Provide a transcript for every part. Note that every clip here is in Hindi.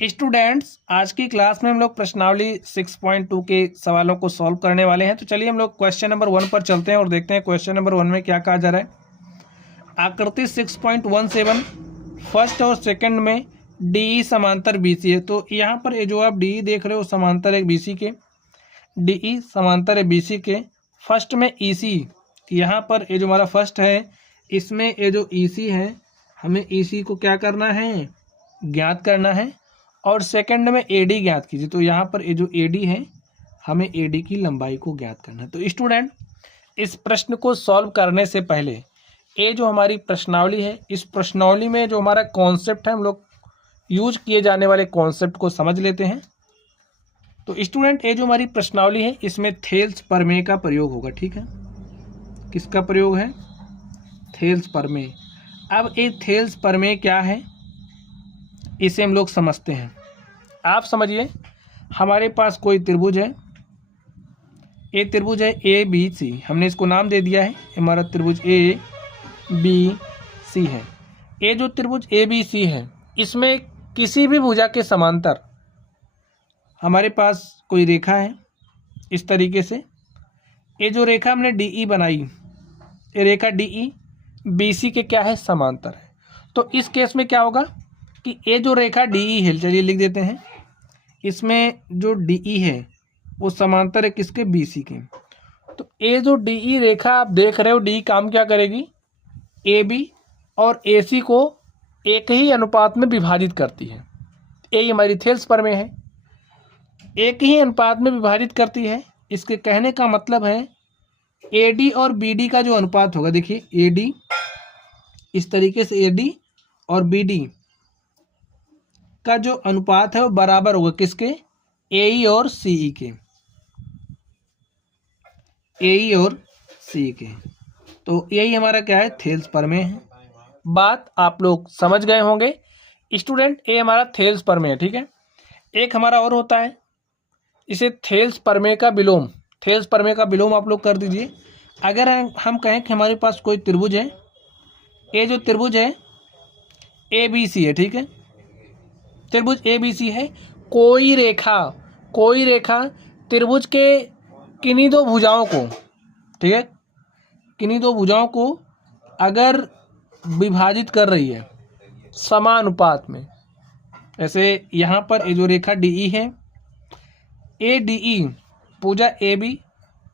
स्टूडेंट्स, आज की क्लास में हम लोग प्रश्नावली 6.2 के सवालों को सॉल्व करने वाले हैं। तो चलिए हम लोग क्वेश्चन नंबर 1 पर चलते हैं और देखते हैं क्वेश्चन नंबर 1 में क्या कहा जा रहा है। आकृति 6.17 फर्स्ट और सेकंड में डी समांतर बीसी है। तो यहाँ पर ये जो आप डी देख रहे हो समांतर है बीसी के, डी समांतर है बीसी के। फर्स्ट में ईसी, यहाँ पर ये जो हमारा फर्स्ट है इसमें ये जो ईसी है हमें ईसी को क्या करना है, ज्ञात करना है। और सेकंड में एडी ज्ञात कीजिए। तो यहाँ पर ये जो एडी है हमें एडी की लंबाई को ज्ञात करना है। तो स्टूडेंट, इस प्रश्न को सॉल्व करने से पहले ये जो हमारी प्रश्नावली है, इस प्रश्नावली में जो हमारा कॉन्सेप्ट है हम लोग यूज किए जाने वाले कॉन्सेप्ट को समझ लेते हैं। तो स्टूडेंट, ये जो हमारी प्रश्नावली है इसमें थेल्स प्रमेय का प्रयोग होगा। ठीक है, किसका प्रयोग है? थेल्स प्रमेय। अब ये थेल्स प्रमेय क्या है इसे हम लोग समझते हैं। आप समझिए, हमारे पास कोई त्रिभुज है, ये त्रिभुज है ए बी सी, हमने इसको नाम दे दिया है, हमारा त्रिभुज ए बी सी है। ये जो त्रिभुज ए बी सी है इसमें किसी भी भुजा के समांतर हमारे पास कोई रेखा है इस तरीके से। ये जो रेखा हमने डी ई बनाई, ये रेखा डी ई बी सी के क्या है, समांतर है। तो इस केस में क्या होगा कि ये जो रेखा डी ई है, चलिए लिख देते हैं, इसमें जो डी ई है वो समांतर है किसके, बी सी के। तो ये जो डी ई रेखा आप देख रहे हो, डी काम क्या करेगी, ए बी और ए सी को एक ही अनुपात में विभाजित करती है। ये हमारी थेल्स प्रमेय है, एक ही अनुपात में विभाजित करती है। इसके कहने का मतलब है ए डी और बी डी का जो अनुपात होगा, देखिए ए डी इस तरीके से, ए डी और बी डी का जो अनुपात है वो बराबर होगा किसके, ए और सी के, ए और सी के। तो यही हमारा क्या है, थेल्स प्रमेय है। बात आप लोग समझ गए होंगे स्टूडेंट, ये हमारा थेल्स प्रमेय है। ठीक है, एक हमारा और होता है, इसे थेल्स प्रमेय का विलोम, थेल्स प्रमेय का विलोम आप लोग कर दीजिए। अगर हम कहें कि हमारे पास कोई त्रिभुज है, ये जो त्रिभुज है ए बी सी है, ठीक है, त्रिभुज ए बी सी है, कोई रेखा त्रिभुज के किन्हीं दो भुजाओं को, ठीक है, किन्हीं दो भुजाओं को अगर विभाजित कर रही है समानुपात में, जैसे यहाँ पर ये जो रेखा डी ई है, ए डी ई भुजा ए बी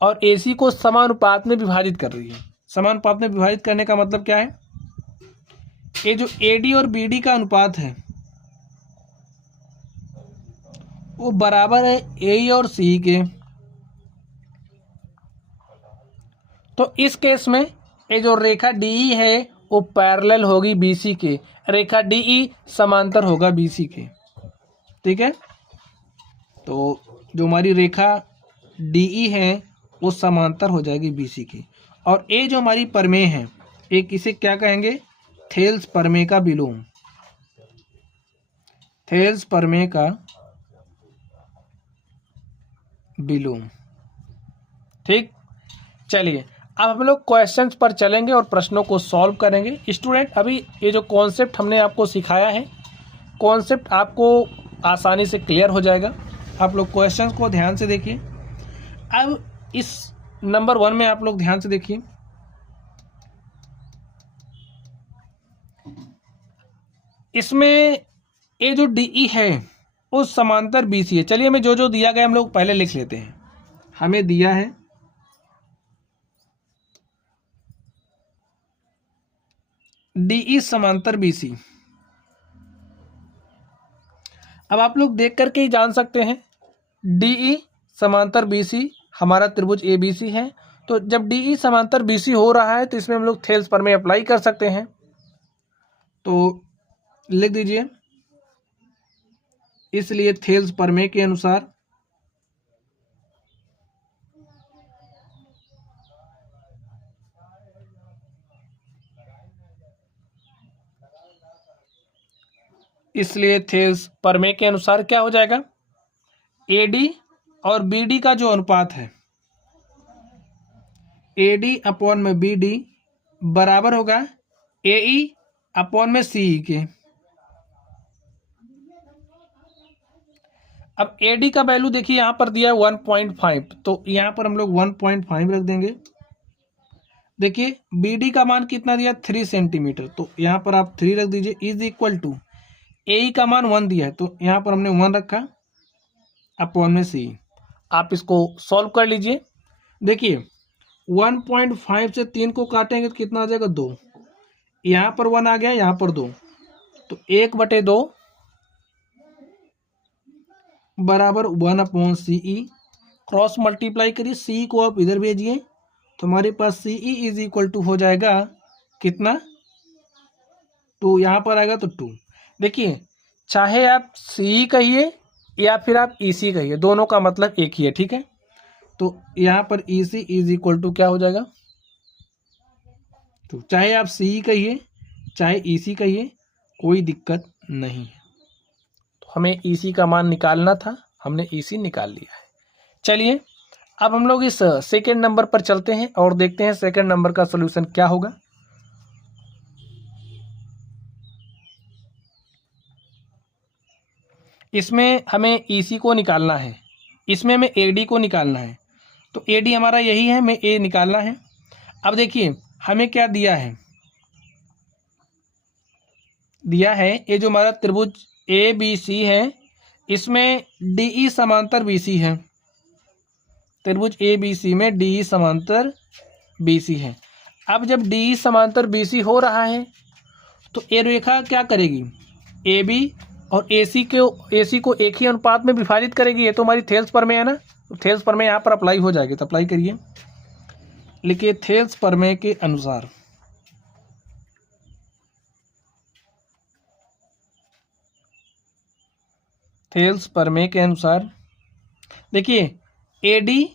और ए सी को समानुपात में विभाजित कर रही है। समानुपात में विभाजित करने का मतलब क्या है, ये जो ए डी और बी डी का अनुपात है वो बराबर है ए और सी के। तो इस केस में ये जो रेखा डी ई है वो पैरेलल होगी बी सी के, रेखा डी ई समांतर होगा बी सी के। ठीक है, तो जो हमारी रेखा डी ई है वो समांतर हो जाएगी बी सी की। और ये जो हमारी प्रमेय है, एक इसे क्या कहेंगे, थेल्स प्रमेय का विलोम, थेल्स प्रमेय का विलोम। ठीक, चलिए अब हम लोग क्वेश्चंस पर चलेंगे और प्रश्नों को सॉल्व करेंगे। स्टूडेंट, अभी ये जो कॉन्सेप्ट हमने आपको सिखाया है, कॉन्सेप्ट आपको आसानी से क्लियर हो जाएगा। आप लोग क्वेश्चंस को ध्यान से देखिए। अब इस नंबर 1 में आप लोग ध्यान से देखिए, इसमें ये जो डी ई है वो समांतर बी सी है। चलिए हमें जो जो दिया गया हम लोग पहले लिख लेते हैं। हमें दिया है डी ई समांतर बी सी। अब आप लोग देख करके ही जान सकते हैं, डी ई समांतर बी सी हमारा त्रिभुज ए बी सी है। तो जब डी ई समांतर बी सी हो रहा है तो इसमें हम लोग थेल्स प्रमेय अप्लाई कर सकते हैं। तो लिख दीजिए, इसलिए थेल्स प्रमेय के अनुसार थेल्स प्रमेय के अनुसार क्या हो जाएगा, एडी और बीडी का जो अनुपात है, एडी अपॉन में बीडी बराबर होगा ए ई अपॉन में सी ई के। अब AD का वैल्यू देखिए यहाँ पर दिया है 1.5, तो यहाँ पर हम लोग 1.5 रख देंगे। देखिए BD का मान कितना दिया 3 सेंटीमीटर, तो यहाँ पर आप 3 रख दीजिए। इज इक्वल टू AE का मान 1 दिया है, तो यहाँ पर हमने 1 रखा अपॉन में CE। आप इसको सॉल्व कर लीजिए। देखिए 1.5 से 3 को काटेंगे तो कितना आ जाएगा 2, यहाँ पर 1 आ गया, यहाँ पर 2, तो 1/2 बराबर 1/CE। क्रॉस मल्टीप्लाई करिए, CE को आप इधर भेजिए तो हमारे पास CE इज इक्वल टू हो जाएगा कितना 2, यहाँ पर आएगा तो 2। देखिए चाहे आप CE कहिए या फिर आप EC कहिए, दोनों का मतलब एक ही है, ठीक है। तो यहाँ पर EC इज इक्वल टू क्या हो जाएगा 2। चाहे आप CE कहिए चाहे EC कहिए, कोई दिक्कत नहीं है। तो हमें EC का मान निकालना था, हमने EC निकाल लिया है। चलिए अब हम लोग इस सेकेंड नंबर पर चलते हैं और देखते हैं सेकेंड नंबर का सॉल्यूशन क्या होगा। इसमें हमें EC को निकालना है, इसमें हमें AD को निकालना है। तो AD हमारा यही है, हमें A निकालना है। अब देखिए हमें क्या दिया है, दिया है ये जो हमारा त्रिभुज ABC है, इसमें DE समांतर BC है। त्रिभुज ABC में DE समांतर BC है। अब जब DE समांतर BC हो रहा है तो ये रेखा क्या करेगी, AB और AC को एक ही अनुपात में विभाजित करेगी। ये तो हमारी थेल्स प्रमेय है ना, तो थेल्स प्रमेय यहाँ पर अप्लाई हो जाएगी, तो अप्लाई करिए। लिखिए थेल्स प्रमेय के अनुसार थेल्स प्रमेय के अनुसार देखिए AD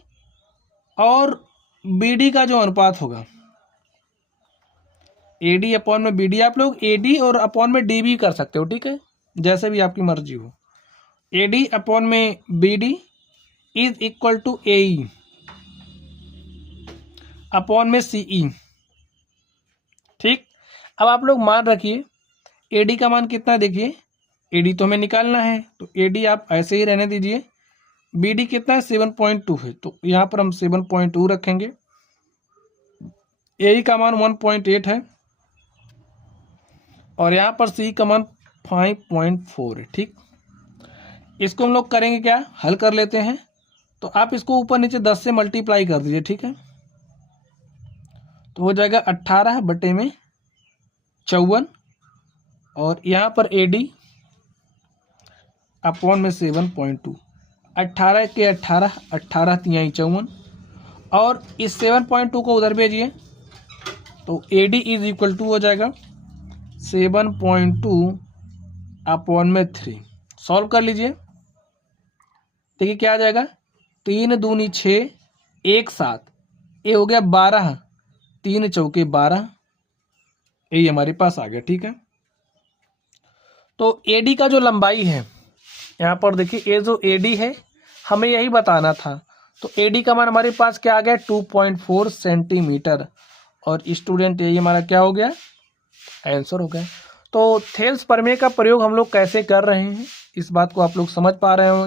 और BD का जो अनुपात होगा, AD अपॉन में BD, आप लोग AD और अपॉन में D भी कर सकते हो, ठीक है, जैसे भी आपकी मर्जी हो। AD अपॉन में BD is equal to AE upon में CE, ठीक। अब आप लोग मान रखिए AD का मान कितना है, देखिए AD तो हमें निकालना है, तो AD आप ऐसे ही रहने दीजिए। BD कितना है 7.2 है, तो यहाँ पर हम 7.2 रखेंगे। AE का मान 1.8 है और यहाँ पर CE का मान 5.4 है, ठीक। इसको हम लोग करेंगे क्या, हल कर लेते हैं। तो आप इसको ऊपर नीचे 10 से मल्टीप्लाई कर दीजिए, ठीक है। तो हो जाएगा 18/54 और यहाँ पर AD अपॉन में 7.2, 18 के 18, 18 तिहाई 54 और इस 7.2 को उधर भेजिए तो AD इज इक्वल टू हो जाएगा 7.2 अपॉन में 3। सॉल्व कर लीजिए, देखिए क्या आ जाएगा, 3 दूनी 6, 1 7, ये हो गया 12, 3 चौके 12, यही हमारे पास आ गया, ठीक है। तो AD का जो लंबाई है यहाँ पर देखिए, ये जो AD है हमें यही बताना था, तो AD का मान हमारे पास क्या आ गया 2.4 सेंटीमीटर और स्टूडेंट यही हमारा क्या हो गया, आंसर हो गया। तो थेल्स प्रमेय का प्रयोग हम लोग कैसे कर रहे हैं, इस बात को आप लोग समझ पा रहे होंगे।